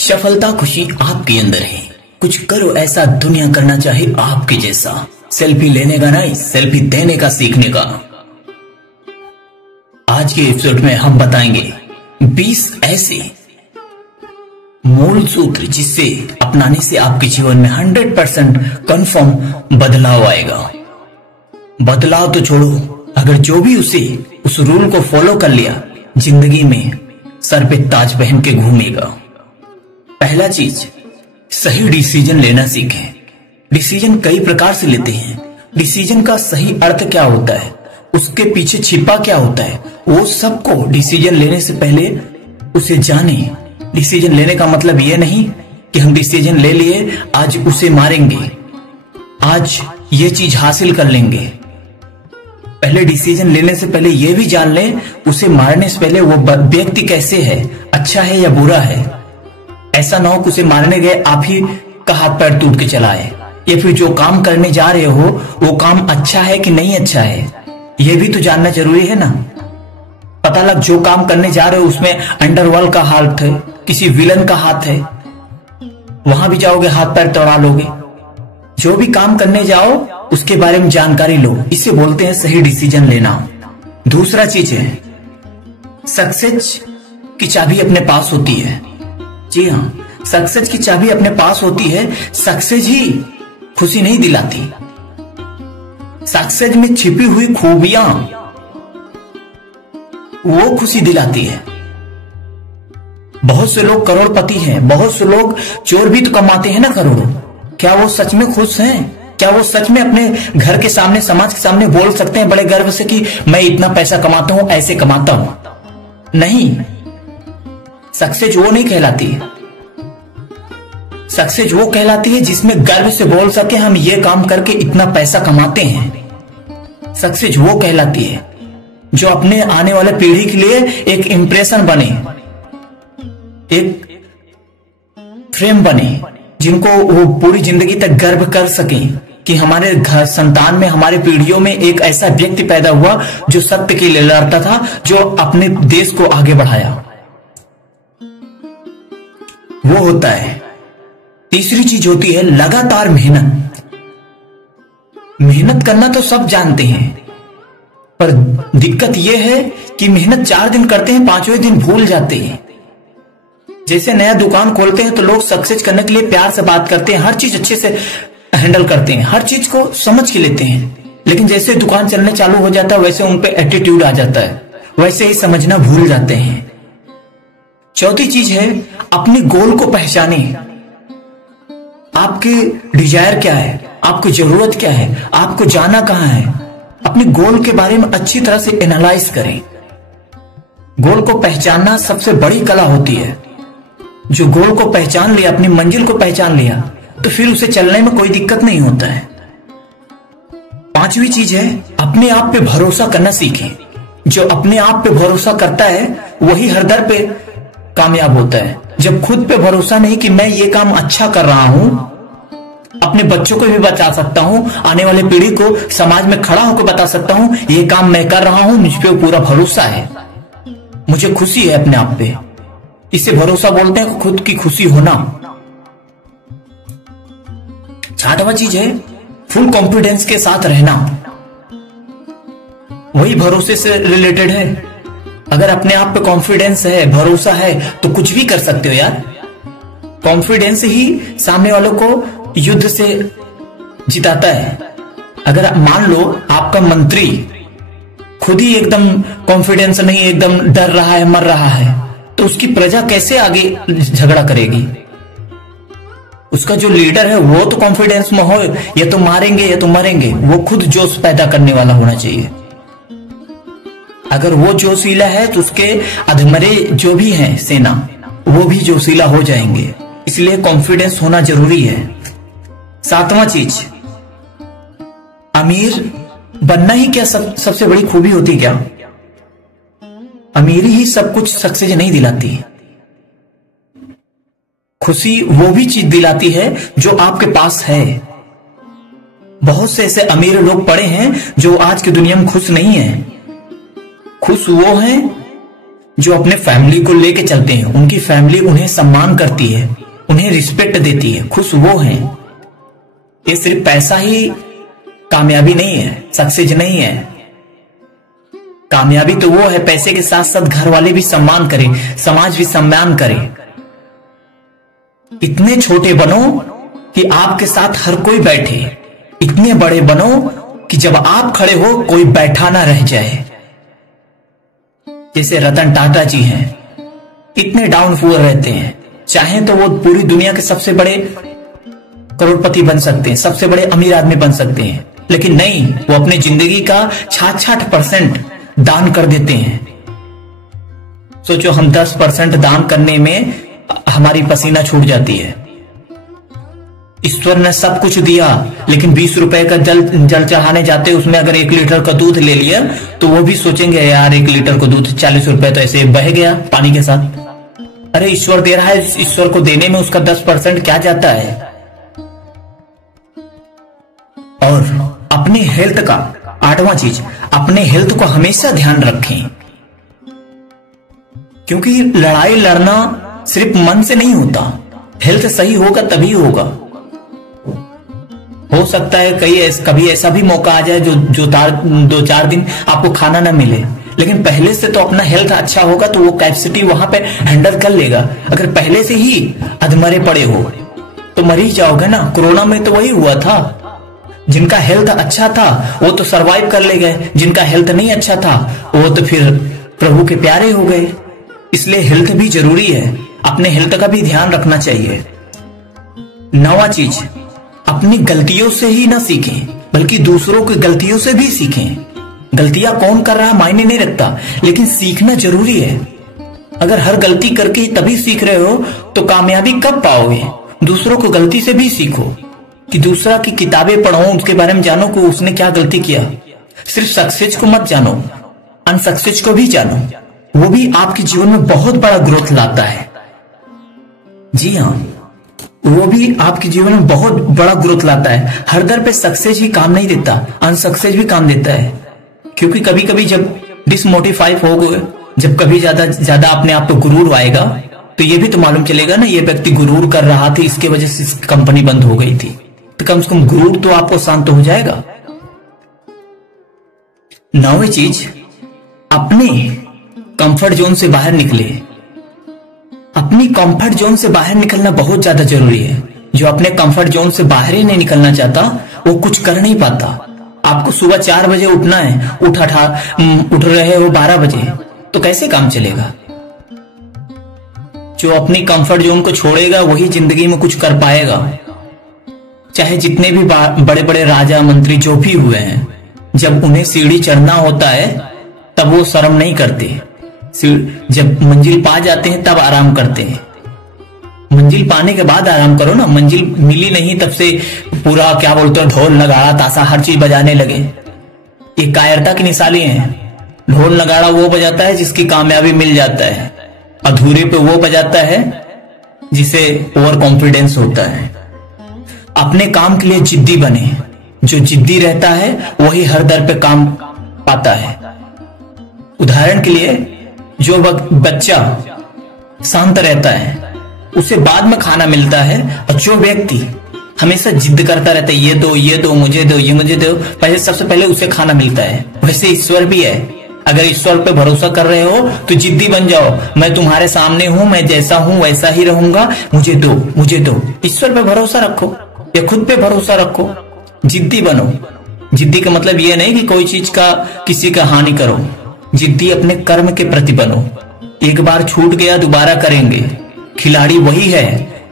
सफलता खुशी आपके अंदर है। कुछ करो ऐसा दुनिया करना चाहे आपके जैसा। सेल्फी लेने का नहीं, सेल्फी देने का सीखने का। आज के एपिसोड में हम बताएंगे 20 ऐसे मूल सूत्र जिससे अपनाने से आपके जीवन में 100% कंफर्म बदलाव आएगा। बदलाव तो छोड़ो, अगर जो भी उस रूल को फॉलो कर लिया, जिंदगी में सर पे ताज पहन के घूमेगा। पहला चीज, सही डिसीजन लेना सीखें। डिसीजन कई प्रकार से लेते हैं। डिसीजन का सही अर्थ क्या होता है, उसके पीछे छिपा क्या होता है, वो सबको डिसीजन लेने से पहले उसे जाने। डिसीजन लेने का मतलब यह नहीं कि हम डिसीजन ले लिए, आज उसे मारेंगे, आज ये चीज हासिल कर लेंगे। पहले डिसीजन लेने से पहले यह भी जान लें, उसे मारने से पहले वो व्यक्ति कैसे है, अच्छा है या बुरा है। ऐसा ना हो कि उसे मारने गए आप ही का हाथ पैर टूट के चला आए, या फिर जो काम करने जा रहे हो वो काम अच्छा है कि नहीं अच्छा है, यह भी तो जानना जरूरी है ना। पता लग जो काम करने जा रहे हो उसमें अंडरवर्ल्ड का हाथ है, किसी विलन का हाथ है, वहां भी जाओगे हाथ पैर तोड़ा लोगे। जो भी काम करने जाओ उसके बारे में जानकारी लो, इसे बोलते हैं सही डिसीजन लेना। दूसरा चीज है, सक्सेस की चाबी अपने पास होती है। जी हाँ, सक्सेस की चाबी अपने पास होती है। सक्सेस ही खुशी नहीं दिलाती, सक्सेस में छिपी हुई खूबियां वो खुशी दिलाती है। बहुत से लोग करोड़पति हैं, बहुत से लोग चोर भी तो कमाते हैं ना करोड़ों। क्या वो सच में खुश हैं? क्या वो सच में अपने घर के सामने, समाज के सामने बोल सकते हैं बड़े गर्व से कि मैं इतना पैसा कमाता हूं, ऐसे कमाता हूं? नहीं, सक्सेस वो नहीं कहलाती। सक्सेस वो कहलाती है जिसमें गर्व से बोल सके हम ये काम करके इतना पैसा कमाते हैं। सक्सेस वो कहलाती है जो अपने आने वाले पीढ़ी के लिए एक इंप्रेशन बने, एक फ्रेम बने, जिनको वो पूरी जिंदगी तक गर्व कर सकें कि हमारे घर संतान में, हमारे पीढ़ियों में एक ऐसा व्यक्ति पैदा हुआ जो सत्य के लिए लड़ता था, जो अपने देश को आगे बढ़ाया। वो होता है। तीसरी चीज होती है लगातार मेहनत। मेहनत करना तो सब जानते हैं, पर दिक्कत यह है कि मेहनत 4 दिन करते हैं, 5वें दिन भूल जाते हैं। जैसे नया दुकान खोलते हैं तो लोग सक्सेस करने के लिए प्यार से बात करते हैं, हर चीज अच्छे से हैंडल करते हैं, हर चीज को समझ के लेते हैं, लेकिन जैसे दुकान चलने चालू हो जाता है वैसे उन पे एटीट्यूड आ जाता है, वैसे ही समझना भूल जाते हैं। चौथी चीज है, अपने गोल को पहचाने। आपके डिजायर क्या है, आपको जरूरत क्या है, आपको जाना कहां है। अपने गोल के बारे में अच्छी तरह से एनालाइज करें। गोल को पहचानना सबसे बड़ी कला होती है। जो गोल को पहचान लिया, अपनी मंजिल को पहचान लिया, तो फिर उसे चलने में कोई दिक्कत नहीं होता है। 5वीं चीज है, अपने आप पे भरोसा करना सीखें। जो अपने आप पे भरोसा करता है वही हर दर पे कामयाब होता है। जब खुद पे भरोसा नहीं कि मैं ये काम अच्छा कर रहा हूं, अपने बच्चों को भी बता सकता हूं, आने वाले पीढ़ी को समाज में खड़ा होकर बता सकता हूं ये काम मैं कर रहा हूं, मुझ पे पूरा भरोसा है, मुझे खुशी है अपने आप पे, इसे भरोसा बोलते हैं, खुद की खुशी होना। 6वां चीज है फुल कॉन्फिडेंस के साथ रहना। वही भरोसे से रिलेटेड है। अगर अपने आप पे कॉन्फिडेंस है, भरोसा है, तो कुछ भी कर सकते हो यार। कॉन्फिडेंस ही सामने वालों को युद्ध से जिताता है। अगर मान लो आपका मंत्री खुद ही एकदम कॉन्फिडेंस नहीं, एकदम डर रहा है, मर रहा है, तो उसकी प्रजा कैसे आगे झगड़ा करेगी? उसका जो लीडर है वो तो कॉन्फिडेंस में हो, या तो मारेंगे या तो मरेंगे, वो खुद जोश पैदा करने वाला होना चाहिए। अगर वो जोशीला है तो उसके अधमरे जो भी हैं सेना, वो भी जोशीला हो जाएंगे। इसलिए कॉन्फिडेंस होना जरूरी है। 7वां चीज, अमीर बनना ही क्या सबसे बड़ी खूबी होती क्या? अमीरी ही सब कुछ सक्सेस नहीं दिलाती। खुशी वो भी चीज दिलाती है जो आपके पास है। बहुत से ऐसे अमीर लोग पड़े हैं जो आज की दुनिया में खुश नहीं है। खुश वो हैं जो अपने फैमिली को लेके चलते हैं, उनकी फैमिली उन्हें सम्मान करती है, उन्हें रिस्पेक्ट देती है, खुश वो हैं। ये सिर्फ पैसा ही कामयाबी नहीं है, सक्सेस नहीं है। कामयाबी तो वो है पैसे के साथ साथ घर वाले भी सम्मान करें, समाज भी सम्मान करे। इतने छोटे बनो कि आपके साथ हर कोई बैठे, इतने बड़े बनो कि जब आप खड़े हो कोई बैठा ना रह जाए। जैसे रतन टाटा जी हैं, इतने डाउन फॉल रहते हैं, चाहे तो वो पूरी दुनिया के सबसे बड़े करोड़पति बन सकते हैं, सबसे बड़े अमीर आदमी बन सकते हैं, लेकिन नहीं, वो अपनी जिंदगी का 66% दान कर देते हैं। सोचो हम 10% दान करने में हमारी पसीना छूट जाती है। ईश्वर ने सब कुछ दिया, लेकिन 20 रुपए का जल चढ़ाने जाते, उसमें अगर 1 लीटर का दूध ले लिया तो वो भी सोचेंगे यार 1 लीटर का दूध 40 रुपए तो ऐसे बह गया पानी के साथ। अरे ईश्वर दे रहा है, ईश्वर को देने में उसका 10% क्या जाता है। और अपने हेल्थ का 8वां चीज, अपने हेल्थ को हमेशा ध्यान रखें, क्योंकि लड़ाई लड़ना सिर्फ मन से नहीं होता, हेल्थ सही होगा तभी होगा। हो सकता है कभी ऐसा भी मौका आ जाए जो 2-4 दिन आपको खाना ना मिले, लेकिन पहले से तो अपना हेल्थ अच्छा होगा तो वो कैपेसिटी वहां पे हैंडल कर लेगा। अगर पहले से ही अधमरे पड़े हो तो मर ही जाओगे ना। कोरोना में तो वही हुआ था, जिनका हेल्थ अच्छा था वो तो सरवाइव कर ले गए, जिनका हेल्थ नहीं अच्छा था वो तो फिर प्रभु के प्यारे हो गए। इसलिए हेल्थ भी जरूरी है, अपने हेल्थ का भी ध्यान रखना चाहिए। 9वां चीज, अपनी गलतियों से ही ना सीखें बल्कि दूसरों की गलतियों से भी सीखें। गलतियां कौन कर रहा है मायने नहीं रखता, लेकिन सीखना जरूरी है। अगर हर गलती करके तभी सीख रहे हो तो कामयाबी कब पाओगे। दूसरों को गलती से भी सीखो, कि दूसरा की किताबें पढ़ो, उसके बारे में जानो कि उसने क्या गलती किया। सिर्फ सक्सेस को मत जानो, अनसक्सेस को भी जानो, वो भी आपके जीवन में बहुत बड़ा ग्रोथ लाता है। जी हाँ, वो भी आपके जीवन में बहुत बड़ा ग्रोथ लाता है। हर दर पे सक्सेस ही काम नहीं देता, अनसक्सेस भी काम देता है। क्योंकि कभी कभी जब डिसमोटिफाइव हो गए, जब कभी ज्यादा अपने आप पे गुरूर आएगा तो ये भी तो मालूम चलेगा ना, ये व्यक्ति गुरूर कर रहा था, इसके वजह से कंपनी बंद हो गई थी। तो कम से कम गुरूर तो आपको शांत हो जाएगा। 9वीं चीज, अपने कंफर्ट जोन से बाहर निकले। अपनी कंफर्ट जोन से बाहर निकलना बहुत ज्यादा जरूरी है। जो अपने कंफर्ट जोन से बाहर ही नहीं निकलना चाहता वो कुछ कर नहीं पाता। आपको सुबह 4 बजे उठना है, उठ रहे हो 12 बजे, तो कैसे काम चलेगा। जो अपनी कंफर्ट जोन को छोड़ेगा वही जिंदगी में कुछ कर पाएगा। चाहे जितने भी बड़े बड़े राजा मंत्री जो भी हुए हैं, जब उन्हें सीढ़ी चढ़ना होता है तब वो शर्म नहीं करते। जब मंजिल पा जाते हैं तब आराम करते हैं। मंजिल पाने के बाद आराम करो ना, मंजिल मिली नहीं तब से पूरा क्या बोलते हो ढोल नगाड़ा ताशा हर चीज बजाने लगे। ये कायरता की निशानी है। ढोल नगाड़ा वो बजाता है जिसकी कामयाबी मिल जाता है, अधूरे पे वो बजाता है जिसे ओवर कॉन्फिडेंस होता है। अपने काम के लिए जिद्दी बने। जो जिद्दी रहता है वही हर दर पे काम पाता है। उदाहरण के लिए, जो बच्चा शांत रहता है उसे बाद में खाना मिलता है, और जो व्यक्ति हमेशा जिद करता रहता है ये दो ये दो मुझे दो ये मुझे दो, सबसे पहले उसे खाना मिलता है। वैसे ईश्वर भी है। अगर ईश्वर पे भरोसा कर रहे हो तो जिद्दी बन जाओ। मैं तुम्हारे सामने हूं, मैं जैसा हूं वैसा ही रहूंगा, मुझे दो मुझे दो। ईश्वर पे भरोसा रखो या खुद पे भरोसा रखो, जिद्दी बनो। जिद्दी का मतलब ये नहीं कि कोई चीज का किसी का हानि करो। जिद्दी अपने कर्म के प्रति बनो। एक बार छूट गया दोबारा करेंगे। खिलाड़ी वही है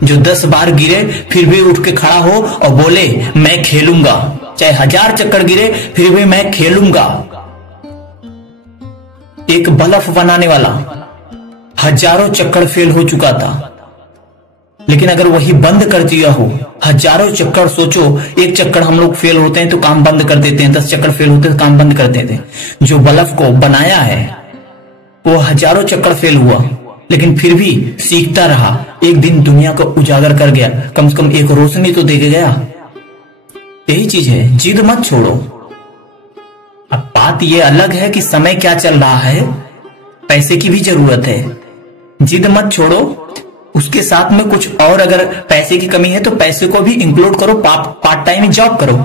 जो 10 बार गिरे फिर भी उठ के खड़ा हो और बोले मैं खेलूंगा। चाहे 1000 चक्कर गिरे फिर भी मैं खेलूंगा। एक बल्ब बनाने वाला हजारों चक्कर फेल हो चुका था, लेकिन अगर वही बंद कर दिया हो, हजारों चक्कर, सोचो 1 चक्कर हम लोग फेल होते हैं तो काम बंद कर देते हैं, 10 चक्कर फेल होते हैं तो काम बंद कर देते हैं। जो बल्ब को बनाया है वो हजारों चक्कर फेल हुआ, लेकिन फिर भी सीखता रहा। एक दिन दुनिया को उजागर कर गया, कम से कम एक रोशनी तो दे गया। यही चीज है, जिद मत छोड़ो। अब बात ये अलग है कि समय क्या चल रहा है, पैसे की भी जरूरत है। जिद मत छोड़ो, उसके साथ में कुछ और अगर पैसे की कमी है तो पैसे को भी इंक्लूड करो, पार्ट टाइम जॉब करो।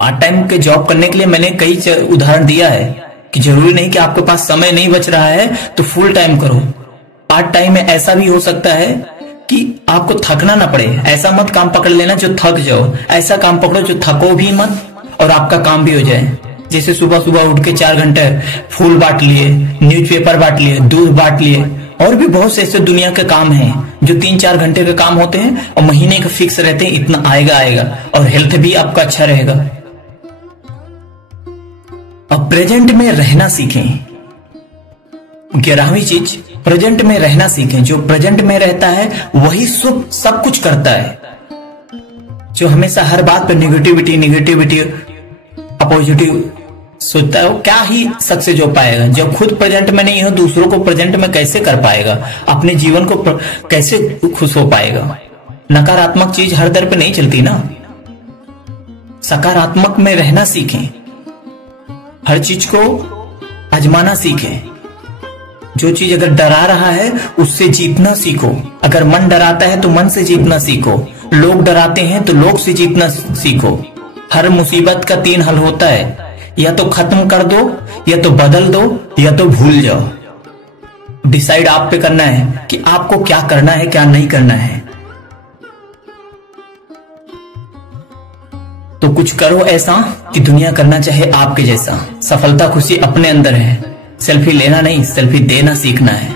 पार्ट टाइम के जॉब करने के लिए मैंने कई उदाहरण दिया है कि जरूरी नहीं कि आपके पास समय नहीं बच रहा है तो फुल टाइम करो। पार्ट टाइम में ऐसा भी हो सकता है कि आपको थकना ना पड़े। ऐसा मत काम पकड़ लेना जो थक जाओ, ऐसा काम पकड़ो जो थको भी मत और आपका काम भी हो जाए। जैसे सुबह सुबह उठ के 4 घंटे फूल बांट लिए, न्यूज़पेपर बांट लिए, दूध बांट लिए, और भी बहुत से ऐसे दुनिया के काम हैं जो 3-4 घंटे के काम होते हैं और महीने का फिक्स रहते हैं, इतना आएगा और हेल्थ भी आपका अच्छा रहेगा। अब प्रेजेंट में रहना सीखें। 11वीं चीज, प्रेजेंट में रहना सीखें। जो प्रेजेंट में रहता है वही सब कुछ करता है। जो हमेशा हर बात पे निगेटिविटी अपोजिटिव सोचता है वो क्या ही सक्सेस हो पाएगा। जब खुद प्रेजेंट में नहीं हो, दूसरों को प्रेजेंट में कैसे कर पाएगा, अपने जीवन को कैसे खुश हो पाएगा। नकारात्मक चीज हर दर पे नहीं चलती ना, सकारात्मक में रहना सीखें। हर चीज को आजमाना सीखें। जो चीज अगर डरा रहा है उससे जीतना सीखो। अगर मन डराता है तो मन से जीतना सीखो। लोग डराते हैं तो लोग से जीतना सीखो। हर मुसीबत का 3 हल होता है, या तो खत्म कर दो, या तो बदल दो, या तो भूल जाओ। डिसाइड आप पे करना है कि आपको क्या करना है, क्या नहीं करना है। तो कुछ करो ऐसा कि दुनिया करना चाहे आपके जैसा। सफलता खुशी अपने अंदर है। सेल्फी लेना नहीं, सेल्फी देना सीखना है।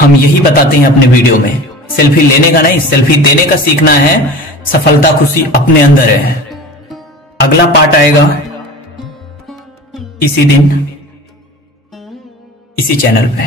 हम यही बताते हैं अपने वीडियो में। सेल्फी लेने का नहीं, सेल्फी देने का सीखना है। सफलता खुशी अपने अंदर है। अगला पार्ट आएगा इसी दिन, इसी चैनल पे।